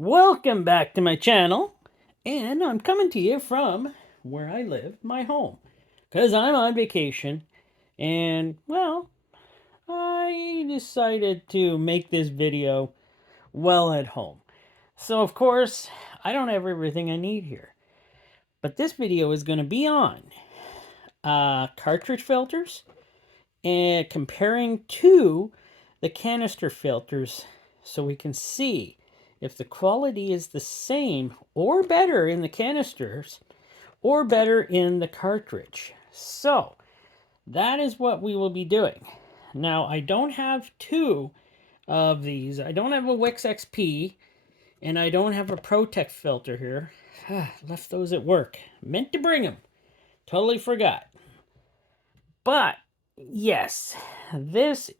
Welcome back to my channel, and I'm coming to you from where I live, my home, because I'm on vacation, and, well, I decided to make this video well at home. So, of course, I don't have everything I need here, but this video is going to be on cartridge filters and comparing to the canister filters so we can see if the quality is the same or better in the canisters or better in the cartridge. So that is what we will be doing. Now, I don't have two of these. I don't have a Wix XP and I don't have a Protek filter here. Left those at work. Meant to bring them. Totally forgot. But yes, this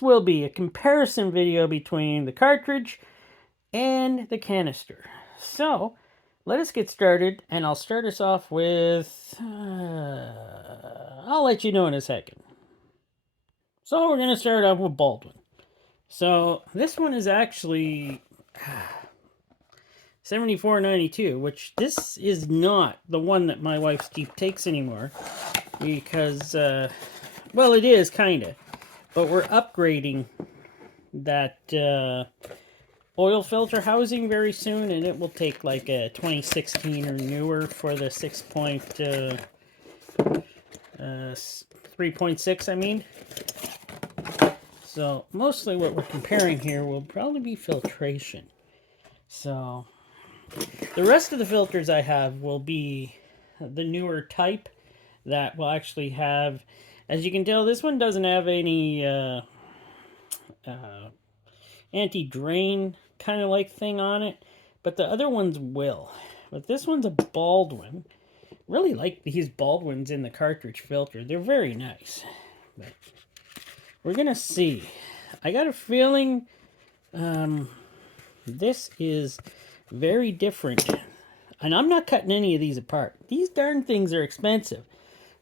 will be a comparison video between the cartridge and the canister. So let us get started, and I'll start us off with, I'll let you know in a second. So we're going to start off with Baldwin. So this one is actually $74.92, which this is not the one that my wife's Jeep takes anymore, because, well, it is kind of, but we're upgrading that oil filter housing very soon, and it will take like a 2016 or newer for the 3.6, I mean. So mostly what we're comparing here will probably be filtration. So the rest of the filters I have will be the newer type that will actually have, as you can tell, this one doesn't have any anti-drain kind of like thing on it, but the other ones will. But this one's a Baldwin. Really like these Baldwins in the cartridge filter. They're very nice. But we're gonna see. I got a feeling this is very different. And I'm not cutting any of these apart. These darn things are expensive.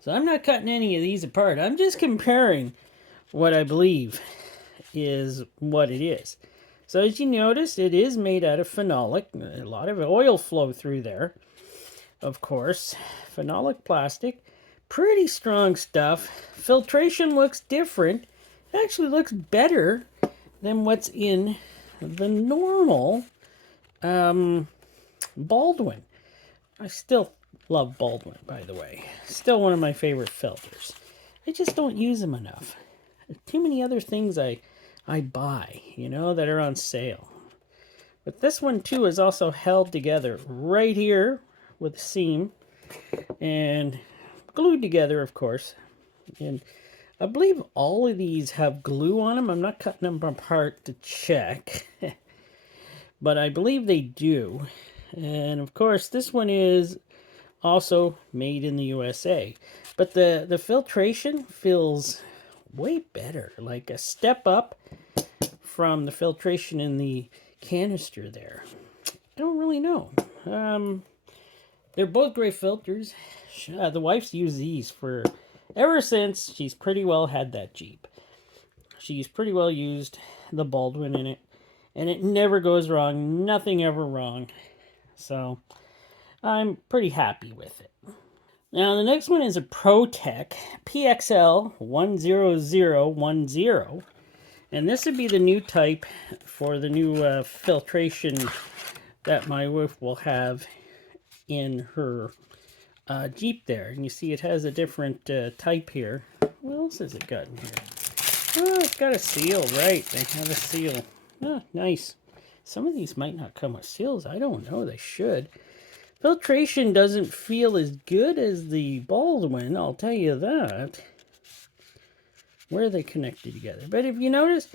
So I'm not cutting any of these apart. I'm just comparing what I believe is what it is. So as you notice, it is made out of phenolic. A lot of oil flow through there, of course. Phenolic plastic. Pretty strong stuff. Filtration looks different. It actually looks better than what's in the normal Baldwin. I still love Baldwin, by the way. Still one of my favorite filters. I just don't use them enough. There's too many other things I buy, you know, that are on sale. But this one, too, is also held together right here with a seam and glued together, of course. And I believe all of these have glue on them. I'm not cutting them apart to check. But I believe they do. And, of course, this one is also made in the USA. But the filtration feels way better, like a step up from the filtration in the canister there. I don't really know. They're both great filters. The wife's used these for ever since she's pretty well had that Jeep. She's pretty well used the Baldwin in it, and it never goes wrong. Nothing ever wrong. So I'm pretty happy with it. Now, the next one is a Protek PXL10010. And this would be the new type for the new filtration that my wife will have in her Jeep there. And you see it has a different type here. What else has it got in here? Oh, it's got a seal, right. They have a seal. Oh, nice. Some of these might not come with seals. I don't know. They should. Filtration doesn't feel as good as the Baldwin, I'll tell you that. Where are they connected together? But if you notice,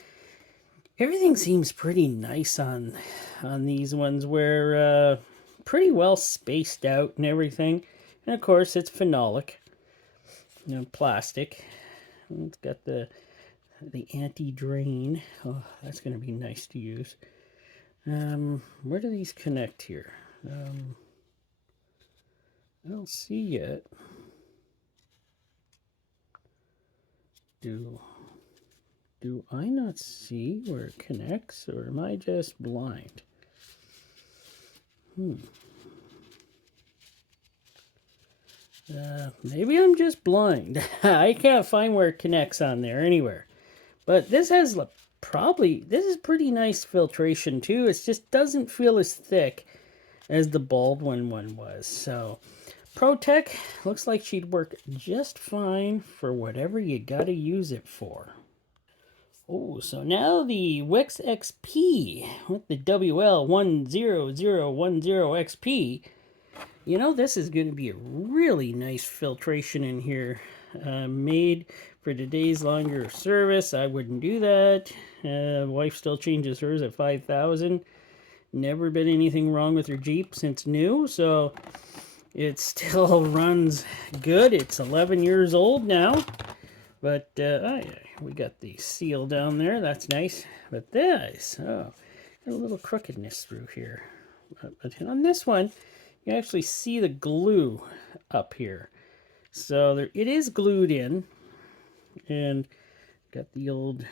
everything seems pretty nice on these ones. Where pretty well spaced out and everything. And of course, it's phenolic, you know, plastic. It's got the anti-drain. Oh, that's going to be nice to use. Where do these connect here? I don't see yet. Do I not see where it connects, or am I just blind? Maybe I'm just blind. I can't find where it connects on there anywhere. But this has this is pretty nice filtration too. It just doesn't feel as thick as the Baldwin one was. So Protek looks like she'd work just fine for whatever you gotta use it for. Oh, so now the Wix XP with the WL10010XP. You know, this is going to be a really nice filtration in here. Made for today's longer service. I wouldn't do that. Wife still changes hers at 5,000. Never been anything wrong with her Jeep since new, so it still runs good. It's 11 years old now. But we got the seal down there. That's nice. But this, got a little crookedness through here. But on this one, you actually see the glue up here. So there, it is glued in. And got the old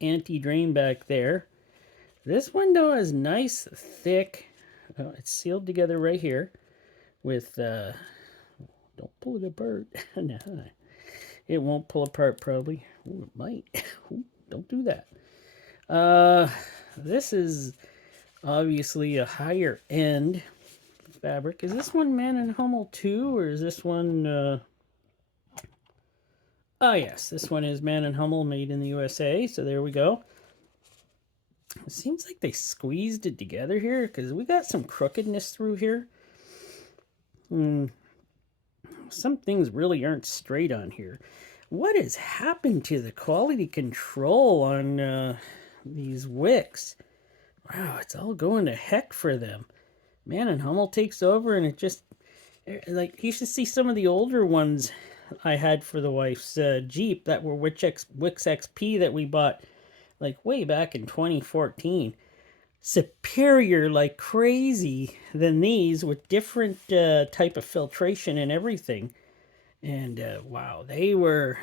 anti-drain back there. This window is nice, thick. It's sealed together right here with, don't pull it apart. No. It won't pull apart probably. Ooh, it might. Ooh, don't do that. This is obviously a higher end fabric. Is this one Man and Hummel too, or is this one? Oh yes, this one is Man and Hummel, made in the USA. So there we go. It seems like they squeezed it together here because we got some crookedness through here. Some things really aren't straight on here. What has happened to the quality control on these wicks? Wow, it's all going to heck for them. Man and Hummel takes over, and it just, like, you should see some of the older ones I had for the wife's Jeep that were Wix XP that we bought like way back in 2014. Superior like crazy than these, with different type of filtration and everything. And wow, they were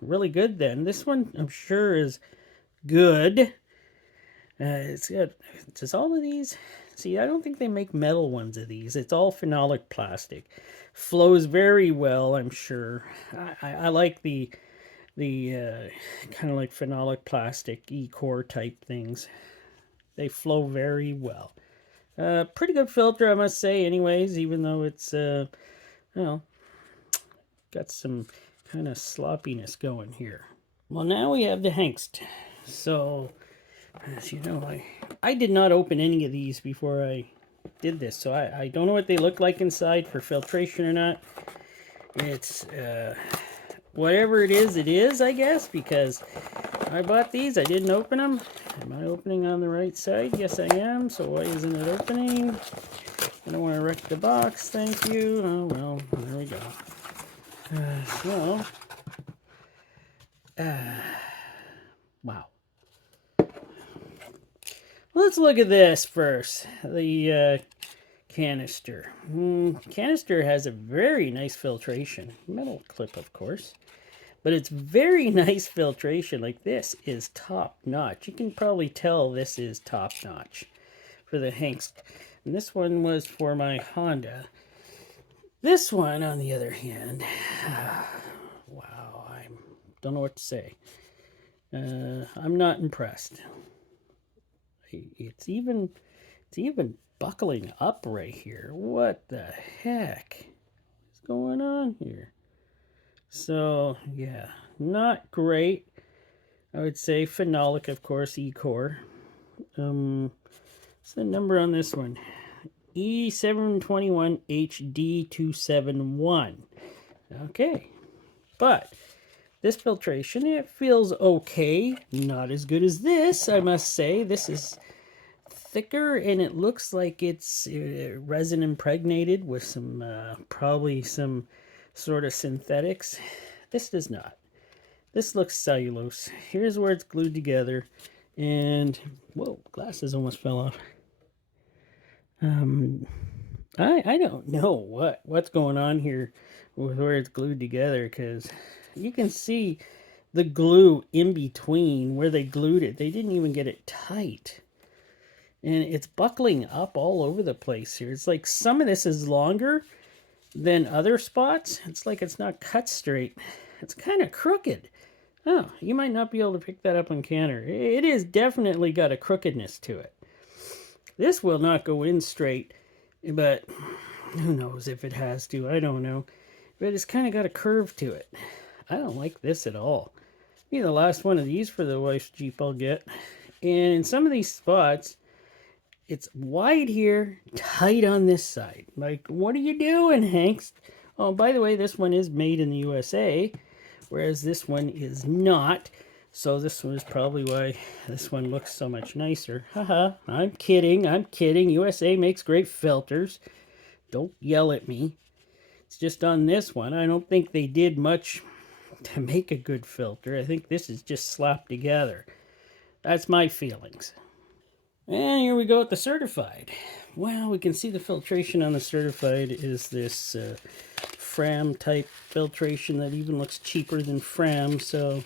really good then. This one I'm sure is good. It's good. Does all of these? See, I don't think they make metal ones of these. It's all phenolic plastic. Flows very well, I'm sure. I like the kind of like phenolic plastic E-core type things. They flow very well. Pretty good filter, I must say, anyways, even though it's, got some kind of sloppiness going here. Well, now we have the Hanst. So, as you know, I did not open any of these before I did this, so I don't know what they look like inside for filtration or not. It's, whatever it is, I guess, because I bought these, I didn't open them. Am I opening on the right side? Yes, I am. So why isn't it opening? I don't want to wreck the box. Thank you. Oh, well, there we go. Wow. Let's look at this first. The canister. Canister has a very nice filtration. Metal clip, of course. But it's very nice filtration. Like, this is top notch. You can probably tell this is top notch for the Hanst. And this one was for my Honda. This one, on the other hand, wow, I don't know what to say. I'm not impressed. It's even buckling up right here. What the heck is going on here? So, yeah, not great. I would say phenolic, of course, E-core. What's the number on this one? E721HD271. Okay, but this filtration, it feels okay. Not as good as this, I must say. This is thicker, and it looks like it's resin impregnated with some, probably some sort of synthetics. This does not. This looks cellulose. Here's where it's glued together, and whoa, glasses almost fell off. I don't know what's going on here with where it's glued together, because you can see the glue in between where they glued it. They didn't even get it tight. And it's buckling up all over the place here. It's like some of this is longer than other spots. It's like it's not cut straight. It's kind of crooked. Oh, you might not be able to pick that up on camera. It is definitely got a crookedness to it. This will not go in straight, but who knows if it has to. I don't know. But it's kind of got a curve to it. I don't like this at all. Be the last one of these for the wife's Jeep I'll get. And in some of these spots, it's wide here, tight on this side. Like, what are you doing, Hanst? Oh, by the way, this one is made in the USA, whereas this one is not. So this one is probably why this one looks so much nicer. Haha, I'm kidding, I'm kidding. USA makes great filters. Don't yell at me. It's just on this one, I don't think they did much to make a good filter. I think this is just slapped together. That's my feelings. And here we go with the certified. Well, we can see the filtration on the certified is this Fram type filtration that even looks cheaper than Fram. So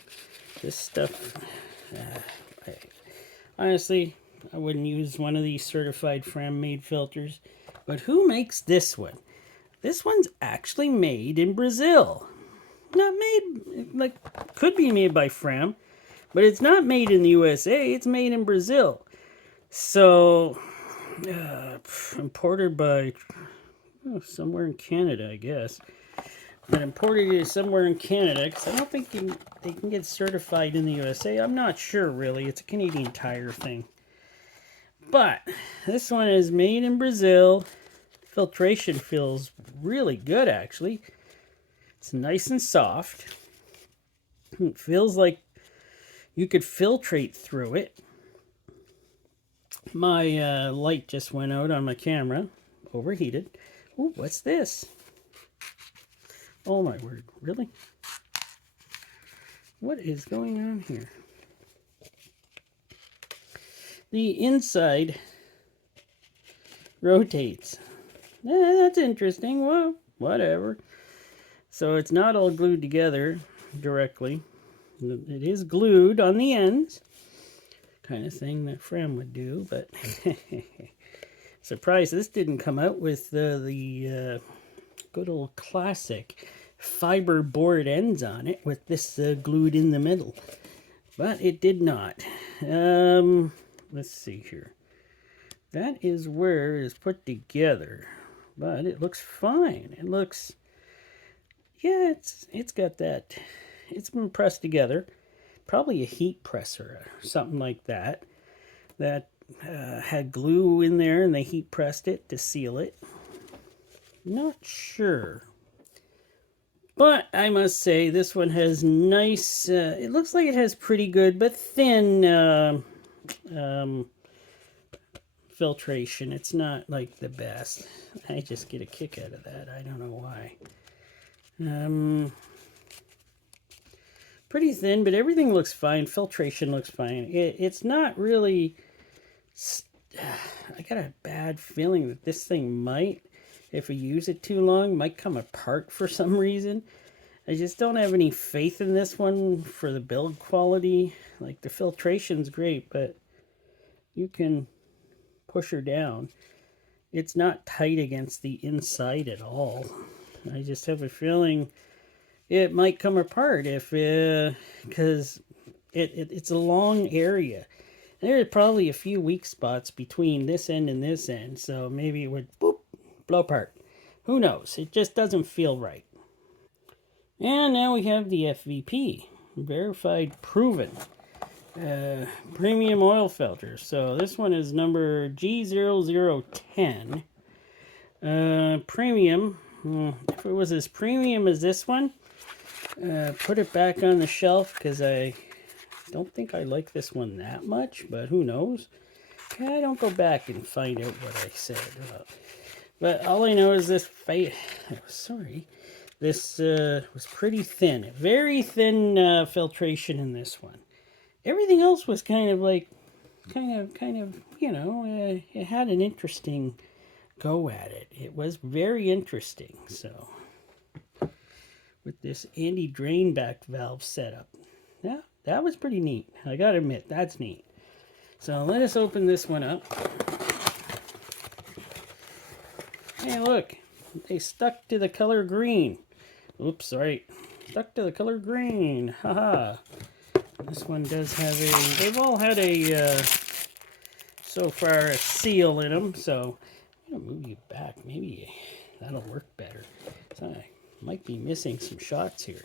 this stuff, honestly, I wouldn't use one of these certified Fram made filters. But who makes this one? This one's actually made in Brazil. Not made, like, could be made by Fram, but it's not made in the USA. It's made in Brazil. So, imported by somewhere in Canada, I guess. But imported somewhere in Canada, because I don't think they can get certified in the USA. I'm not sure, really. It's a Canadian Tire thing. But this one is made in Brazil. Filtration feels really good, actually. It's nice and soft. It feels like you could filtrate through it. My light just went out on my camera. Overheated. Ooh, what's this? Oh my word, really? What is going on here? The inside rotates. That's interesting. Well, whatever. So it's not all glued together directly. It is glued on the ends. Kind of thing that Fram would do, but surprised this didn't come out with the good old classic fiber board ends on it with this glued in the middle. But it did not. Let's see here. That is where it is put together. But it looks fine. It looks, yeah, it's got that. It's been pressed together. Probably a heat presser or something like that. That had glue in there and they heat pressed it to seal it. Not sure. But I must say this one has nice, it looks like it has pretty good but thin filtration. It's not like the best. I just get a kick out of that. I don't know why. Pretty thin, but everything looks fine. Filtration looks fine. It's not really... I got a bad feeling that this thing might, if we use it too long, might come apart for some reason. I just don't have any faith in this one for the build quality. Like, the filtration's great, but you can push her down. It's not tight against the inside at all. I just have a feeling it might come apart if, because it's a long area. There's probably a few weak spots between this end and this end, so maybe it would boop, blow apart. Who knows? It just doesn't feel right. And now we have the FVP, Verified Proven, Premium Oil Filter. So this one is number G0010. Premium. If it was as premium as this one, put it back on the shelf because I don't think I like this one that much, but who knows? I don't go back and find out what I said. But all I know is this this was pretty thin. Very thin filtration in this one. Everything else was kind of, you know, it had an interesting go at it. It was very interesting. So, with this anti-drain back valve setup. Yeah, that was pretty neat. I gotta admit, that's neat. So let us open this one up. Hey, look, they stuck to the color green. Oops, sorry. Stuck to the color green. Haha. This one does have a, they've all had a, so far, a seal in them. So I'm gonna move you back. Maybe that'll work better. So I might be missing some shots here.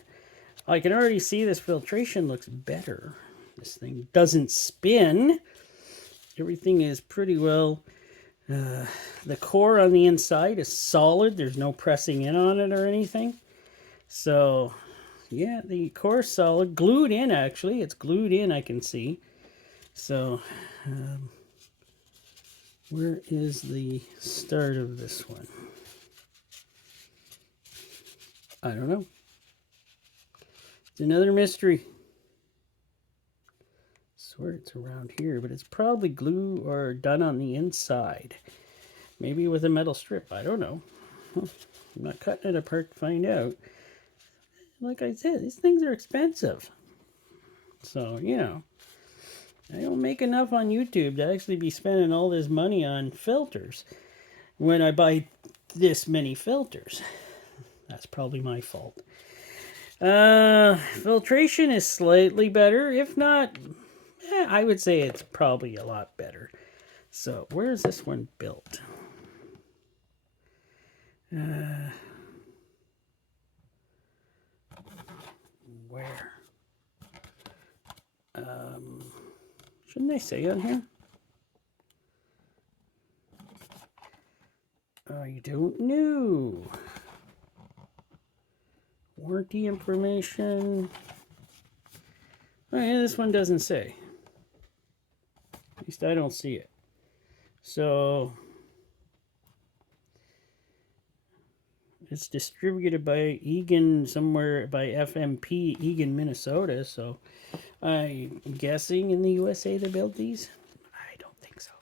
I can already see this filtration looks better. This thing doesn't spin. Everything is pretty well. The core on the inside is solid. There's no pressing in on it or anything. So, yeah, the core is solid. Glued in, actually. It's glued in, I can see. So, where is the start of this one? I don't know. It's another mystery. I swear it's around here, but it's probably glue or done on the inside. Maybe with a metal strip. I don't know. I'm not cutting it apart to find out. Like I said, these things are expensive. So, you know, I don't make enough on YouTube to actually be spending all this money on filters when I buy this many filters. That's probably my fault. Filtration is slightly better. If not, I would say it's probably a lot better. So, where is this one built? Where? Shouldn't they say on here? I don't know. Warranty information. Oh yeah, this one doesn't say. At least I don't see it. So it's distributed by Egan, somewhere by FVP Egan, Minnesota. So I'm guessing in the USA they build these. I don't think so.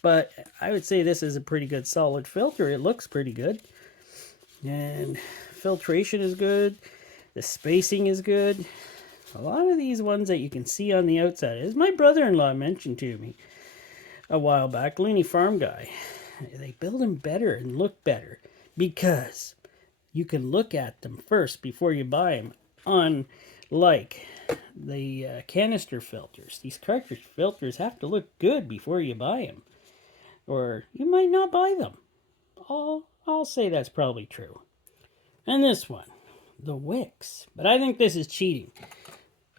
But I would say this is a pretty good solid filter. It looks pretty good. And filtration is good. The spacing is good. A lot of these ones that you can see on the outside, as my brother-in-law mentioned to me a while back, Looney Farm guy, they build them better and look better because you can look at them first before you buy them. Unlike the canister filters, these cartridge filters have to look good before you buy them, or you might not buy them. I'll say that's probably true. And this one, the Wix, but I think this is cheating.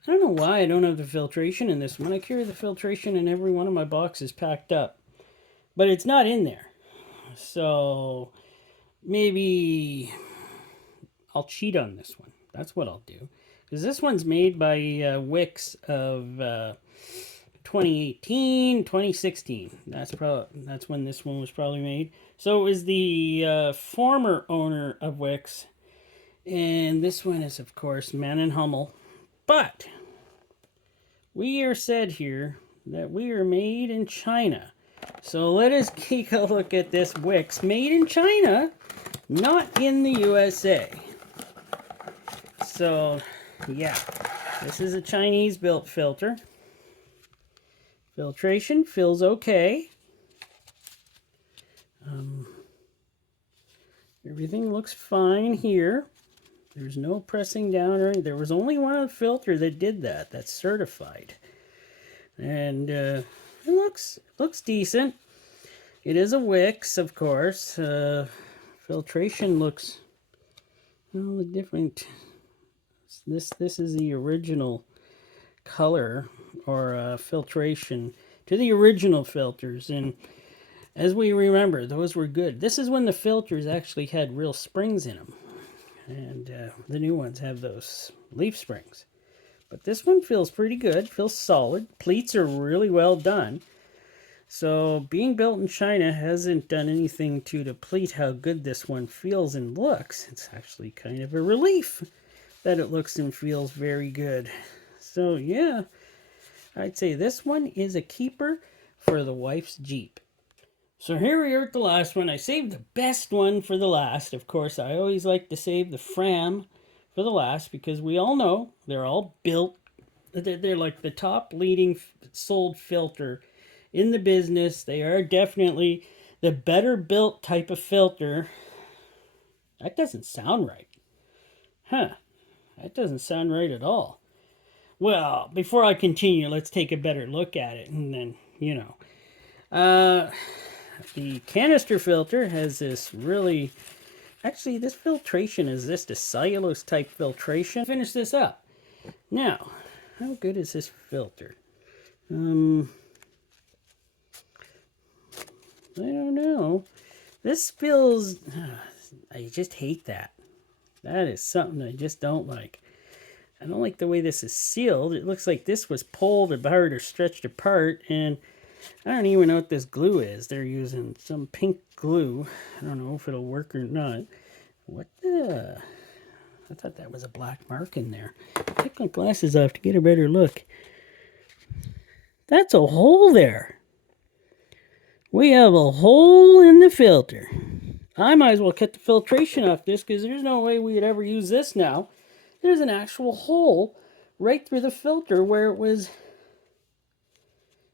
I don't know why I don't have the filtration in this one. I carry the filtration in every one of my boxes packed up, but it's not in there. So maybe I'll cheat on this one. That's what I'll do. Because this one's made by Wix of 2018, 2016. That's when this one was probably made. So it was the former owner of Wix. And this one is, of course, Man and Hummel. But we are said here that we are made in China. So let us take a look at this Wix made in China, not in the USA. So, yeah, this is a Chinese-built filter. Filtration feels okay. Everything looks fine here. There's no pressing down or anything. There was only one filter that did that. That's certified. And it looks decent. It is a Wix, of course. Filtration looks different. This is the original color or filtration to the original filters. And as we remember, those were good. This is when the filters actually had real springs in them. And the new ones have those leaf springs. But this one feels pretty good, feels solid. Pleats are really well done. So being built in China hasn't done anything to deplete how good this one feels and looks. It's actually kind of a relief that it looks and feels very good. So yeah, I'd say this one is a keeper for the wife's Jeep. So here we are at the last one. I saved the best one for the last. Of course, I always like to save the Fram for the last, because we all know they're all built. They're like the top leading sold filter in the business. They are definitely the better built type of filter. That doesn't sound right. Huh. That doesn't sound right at all. Well, before I continue, let's take a better look at it, and then, you know. The canister filter has this really... Actually, this filtration is just a cellulose type filtration. Finish this up. Now, how good is this filter? I don't know. This feels... I just hate that. That is something I just don't like. I don't like the way this is sealed. It looks like this was pulled apart or stretched apart, and I don't even know what this glue is. They're using some pink glue. I don't know if it'll work or not. What the... I thought that was a black mark in there. Take my glasses off to get a better look. That's a hole there. We have a hole in the filter. I might as well cut the filtration off this, because there's no way we would ever use this now. There's an actual hole right through the filter where it was...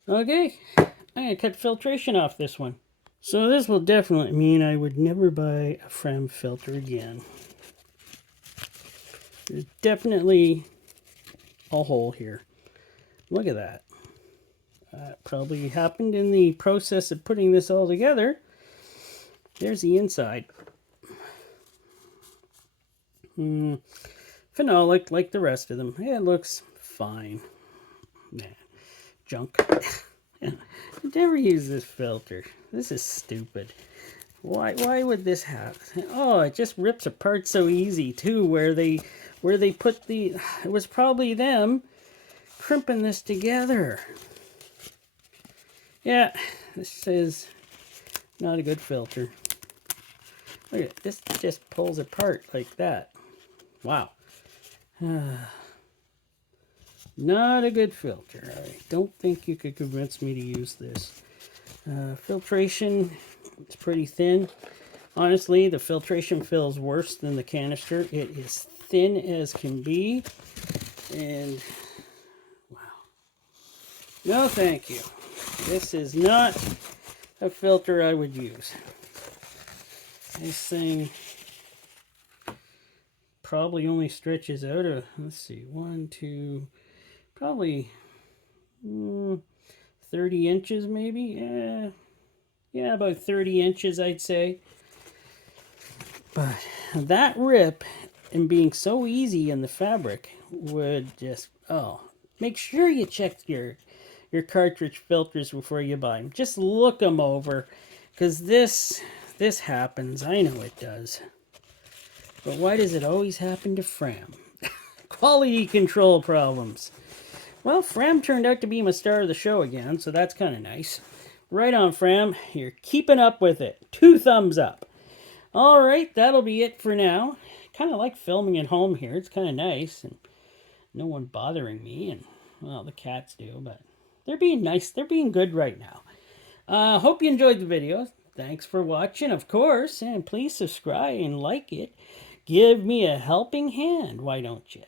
Okay, I'm going to cut the filtration off this one. So this will definitely mean I would never buy a Fram filter again. There's definitely a hole here. Look at that. Probably happened in the process of putting this all together. There's the inside. Phenolic, like the rest of them. It looks fine. Nah, junk. Never use this filter. This is stupid. Why would this happen? Oh, it just rips apart so easy too. Where they put the... It was probably them crimping this together. Yeah, this is not a good filter. Look at this, just pulls apart like that. Wow. Not a good filter. I don't think you could convince me to use this. Filtration, it's pretty thin. Honestly, the filtration feels worse than the canister. It is thin as can be. And, wow. No, thank you. This is not a filter I would use. This thing probably only stretches out a, let's see, 1, 2, probably 30 inches maybe. Yeah, about 30 inches I'd say. But that rip and being so easy in the fabric would just, oh, make sure you check your cartridge filters before you buy them. Just look them over, because this happens. I know it does. But why does it always happen to Fram? Quality control problems. Well, Fram turned out to be my star of the show again, so that's kind of nice. Right on, Fram. You're keeping up with it. 2 thumbs up. All right, that'll be it for now. Kind of like filming at home here. It's kind of nice, and no one bothering me. And, well, the cats do, but they're being nice. They're being good right now. Hope you enjoyed the video. Thanks for watching, of course, and please subscribe and like it. Give me a helping hand, why don't you?